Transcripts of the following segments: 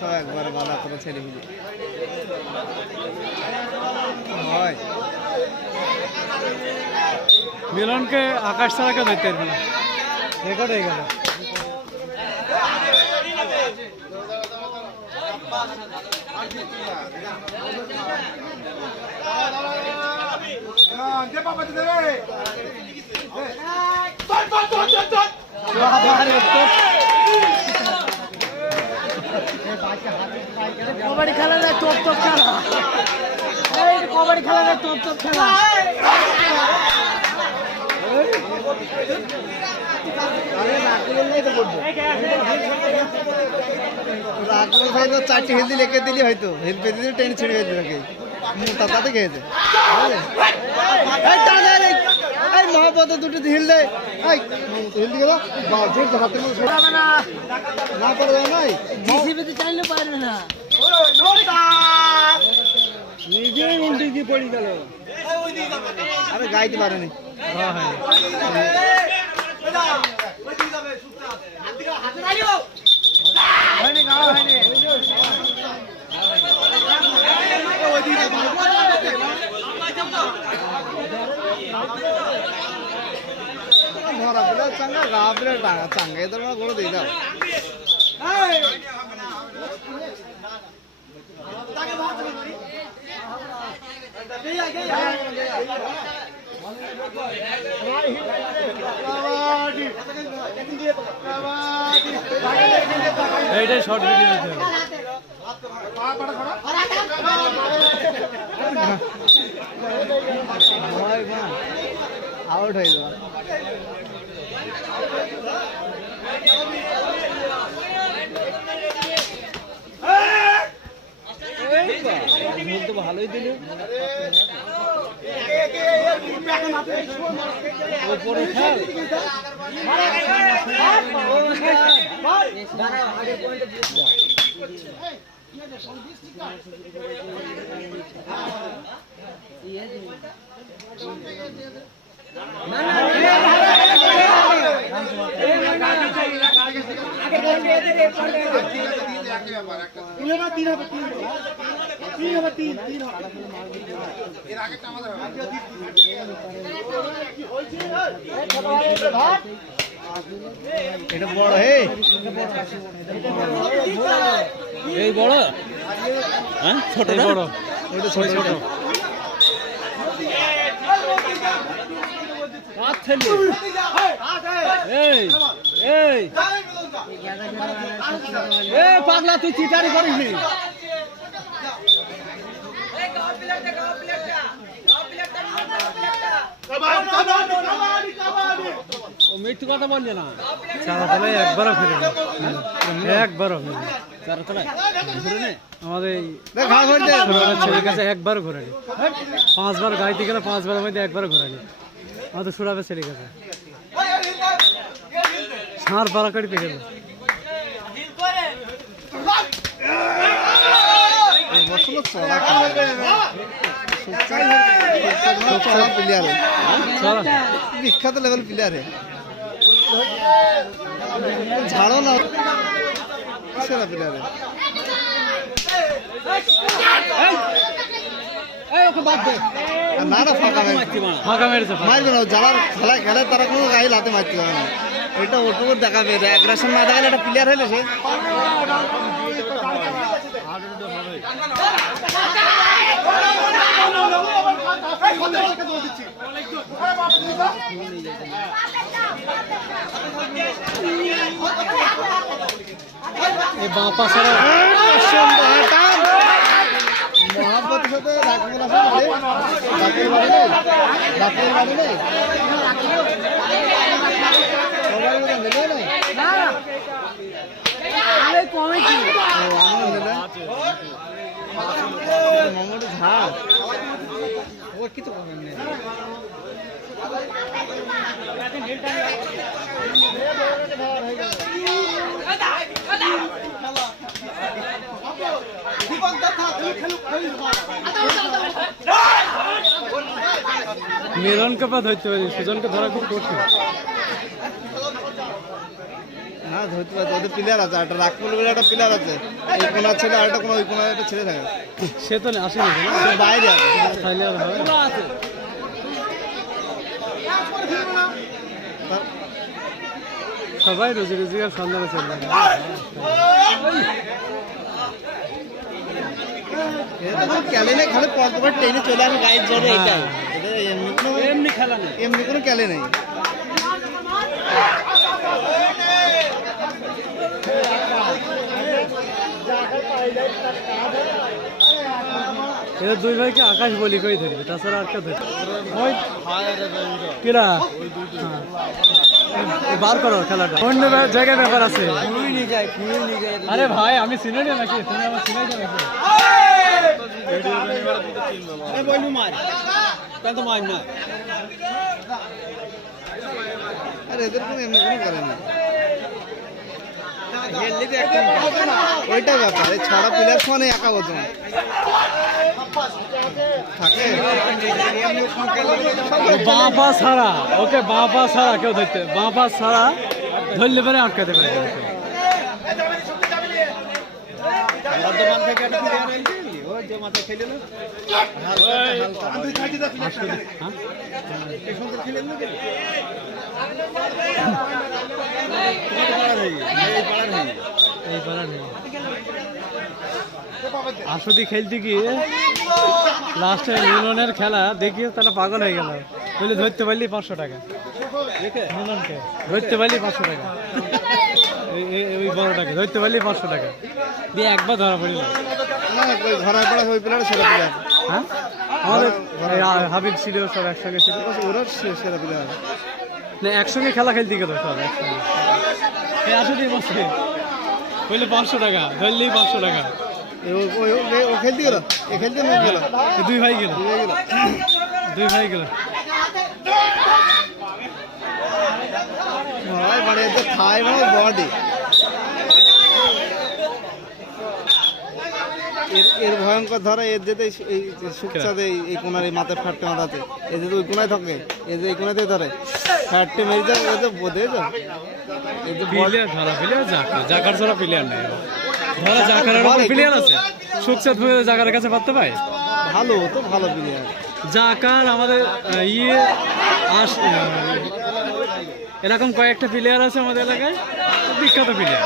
সব একবারে এত বড় ছেলে বুঝি হয়। মিলনকে আকাশ ছাড়াকে ধরতে পারবে না। রেকর্ড হয়ে গেল। কবাডি খেলা যায় তোপ তোপ খেলা। এই কবাডি খেলা যায় তোপ তোপ খেলা। রাখব ভাই তো চারটি হেলদি লেখে দিলি হয়তো। হেল পেতে দিলে টেন ছিঁড়ে গেছে মোটা তাতে খেয়েছে। এই মহাপদ দুটো হিল দে। এই হিল দিয়ে বাল জোর হাতে মধ্যে পারবে না না। করে দেয় জিসিবিতে চাইলে পারবে না। নিজেই উল্টে দিয়ে পড়ে গেল। আরে গাইতে পারেনি। হ্যাঁ হ্যাঁ। হয়নি গাওয়া হয়নি। চাঙ্গা টাঙ্গা চাঙ্গা এদের মানে দিয়ে দাও এইটাই শর্ট ভিডিও আউট হয়ে তো ভালোই দিল ওপরে খেল এটা বড় হে এই বড়? হ্যাঁ ছোট বড়। ওইটা ছোট ছোট। এই এই। এ পাগলা তুই চিটারি করিস নি? ও মিথ্যে কথা বলছে না। একবারও ফিরে একবারও নে। আমাদের ছেলের কাছে একবার ঘোরানি। পাঁচবার গাইতে গেলে পাঁচবারের মধ্যে একবার ঘোরানি। আমাদের সুরাবে ছেলে কাছে। সার পাড়া করে পেয়ে গেল। বিখ্যাত লেভেল প্লেয়ার ঝাড়ো না। সেরা প্লেয়ার ওকে বাদ দে না না ফাঁকা ফাঁকা মেরেছে মারবে না যারা খেলা খেলে তারা কোনো গায়ে হাতে মারতে না এটা ওটুকু দেখাবে অ্যাগ্রেশন না দেখালে একটা প্লেয়ার সে এই বাঁ পাশে মহাপতির সাথে রাকিবুল হাসান কমেন মিলনকে পা ধরতে পারি সুজনকে ধরা খুব কঠিন। না ধরতে পারছে ওদের প্লেয়ার আছে একটা রাগপুর বলে একটা প্লেয়ার আছে। এই কোনার ছেলে আর একটা কোনো ওই কোনার একটা ছেলে থাকে। সে তো আসেনি বাইরে আছে। তাহলে আর হবে? সবাই রোজি রোজগার সন্ধানে চলবে ক্যালেনে খালি পর পর ট্রেনে চলে আসে গায়ের জোরে এটাই এমনি কোনো এমনি খেলা নেই। এমনি কোনো ক্যালে নেই। এদের দুই ভাইকে আকাশ বলি কই ধরবে? তাছাড়া আর কেউ ধরবে? ওই কিরা? হ্যাঁ। বার করো খেলাটা। অন্য জায়গায় ব্যাপার আছে। আরে ভাই আমি চিনি না নাকি? তুমি আমার তো নাকি? আর এদের কোনো এমনি কোনো ক্যালে নেই ওইটা ব্যাপার এই ছড়া প্লেয়ার মানে একা বলতো থাকে বাপা ছাড়া, ওকে বাপা ছাড়া কেউ ধরতে বাপা ছাড়া ধরলে পরে আটকাতে পারে। আসদি খেলতে গিয়ে লাস্টে মিলনের খেলা দেখিয়ে তাহলে পাগল হয়ে গেল। বলে ধরতে পারলি পাঁচশো টাকা। মিলনকে ধরতে পারলি পাঁচশো টাকা। ওই বড়টাকে ধরতে পারলি পাঁচশো টাকা। দিয়ে একবার ধরা পড়িল। ঘরের পড়া ওই প্লেয়ার সেরা প্লেয়ার হ্যাঁ আমাদের হাবিব ছিল সব একসঙ্গে ছিল। ওরা সেরা প্লেয়ার না একসঙ্গে খেলা খেলতে গেল সব একসঙ্গে। এই আসদি বসে। বললে পাঁচশো টাকা ধরলেই পাঁচশো টাকা। ও- খেলতে গেল? এ খেলতে মুখ গেল? দুই ভাই গেল। দুই ভাই গেল। ভাই মানে এদের থাই মানে বডি। এর এর ভয়ঙ্কর ধরো এর যেতে এই সুকচাঁদে এই- কোনার এই মাথায় ফাটতে মাথাতে। এ যদি ওই কোনায় থাকে এ যে এই কোনাতে ধরে। ফাটতে মেরে যায় এ তো বোধে তো। যে বল প্লেয়ার ধরা জাকার জাকার ছাড়া প্লেয়ার নেই। ধরা জাকারের উপর প্লেয়ার আছে। সুখসাদ হয়ে জাকারের কাছে পারতে পাই ভালো তো ভালো প্লেয়ার জাকার আমাদের ইয়ে আস এরকম কয়েকটা প্লেয়ার আছে আমাদের এলাকায়। বিখ্যাত player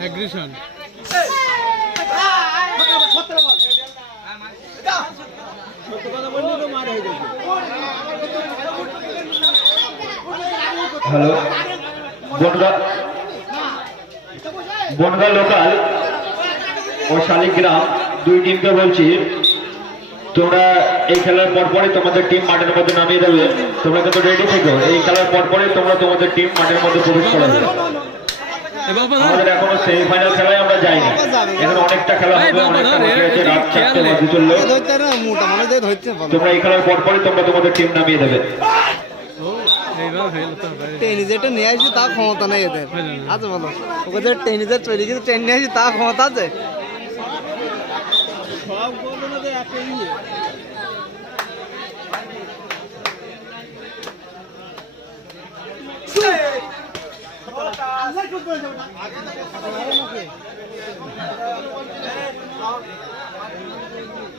aggression hello Bongaon Bongaon local ও শালিগ্রাম দুই টিমকে বলছি তোমরা এই খেলার পরপরই তোমাদের টিম মাঠের মধ্যে নামিয়ে দেবে। তোমরা কিন্তু রেডি থেকো এই খেলার পরপরই তোমরা তোমাদের টিম মাঠের মধ্যে প্রবেশ করাবে। আমাদের এখনও সেমিফাইনাল খেলায় আমরা এখন অনেকটা খেলা হবে অনেকটা বাকি আছে রাত চারটে পারো তোমরা এই খেলার পরপরই তোমরা তোমাদের টিম নামিয়ে দেবে। নিয়ে আসি তা ক্ষমতা নেই এদের। আছে বলো ওকে যে টেনিসের চলে গেছে ট্রেন নিয়ে আসি তা ক্ষমতা আছে?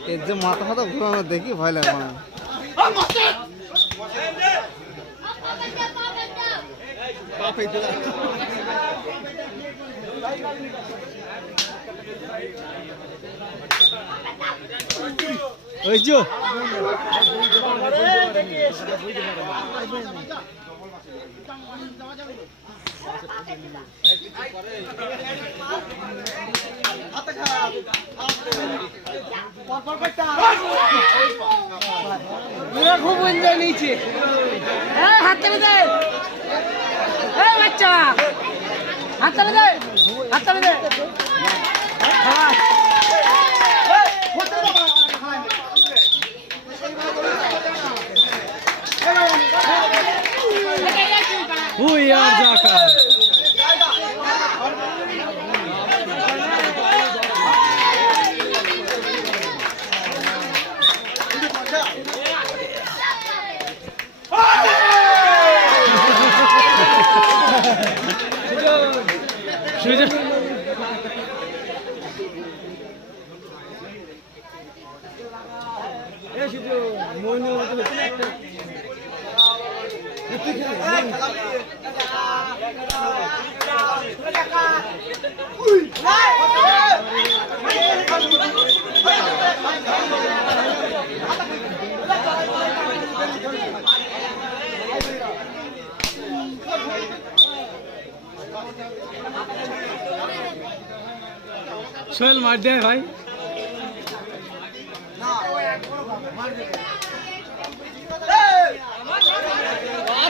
এর যে মাথা ফাথা ঘুরানো দেখি ভয় লাগে আমার ওই খুব এনজয় নিয়েছে হাত এই বাচ্চা। হাত দে হাত তালে রাজাকার মনে সোহেল মার দেয় ভাই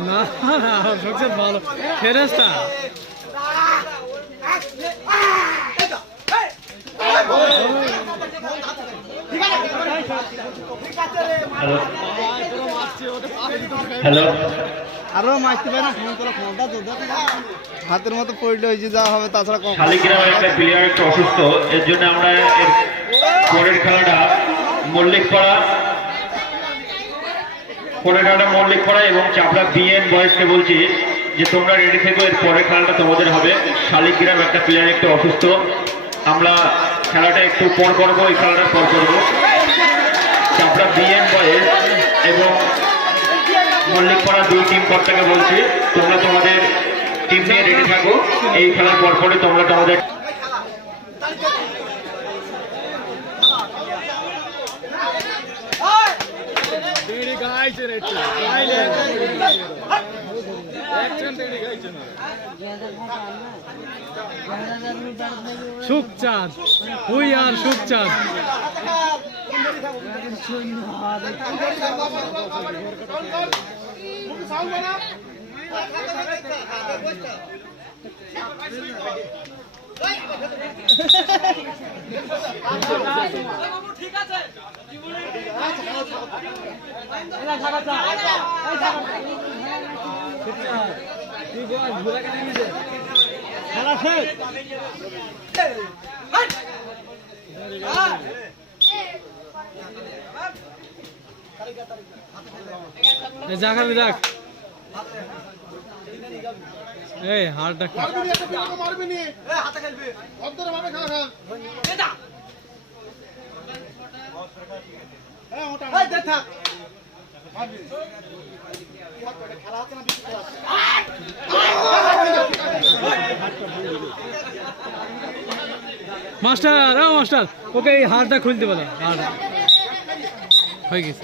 না না সবচেয়ে ভালো। ফেরেস্তা হ্যালো হ্যালো আরও মারতে পারে না ফোন করে ফোনটা হাতের মতো পড়লে হয়েছে যা হবে, তাছাড়া কম। শালিগ্রামের একটা প্লেয়ার একটু অসুস্থ, এর জন্য আমরা এর পরের খেলাটা মল্লিক পাড়া পরের খেলাটা মল্লিক পাড়া এবং চাপড়া বিএন বয়সকে বলছি যে তোমরা রেডি থেকো, এর পরের খেলাটা তোমাদের হবে। শালিগ্রাম একটা প্লেয়ার একটু অসুস্থ, আমরা খেলাটা একটু পর করব, এই খেলাটা পর করব। চাপড়া বিএন বয়েস এবং মল্লিকপাড়া দুই টিম কর্তাকে বলছি তোমরা তোমাদের টিম নিয়ে রেডি থাকো। এই খেলার পর পরে তোমরা তোমাদের সুখচাঁদ হুই আর সুখচাঁদ। ঠিক আছে খেলা রাখ এই যা খাবি দেখ এই হাড়টা খা। মাস্টার ও মাস্টার। ওকে এই হাড়টা খুলতে বলো। হাড় হয়ে গেছে।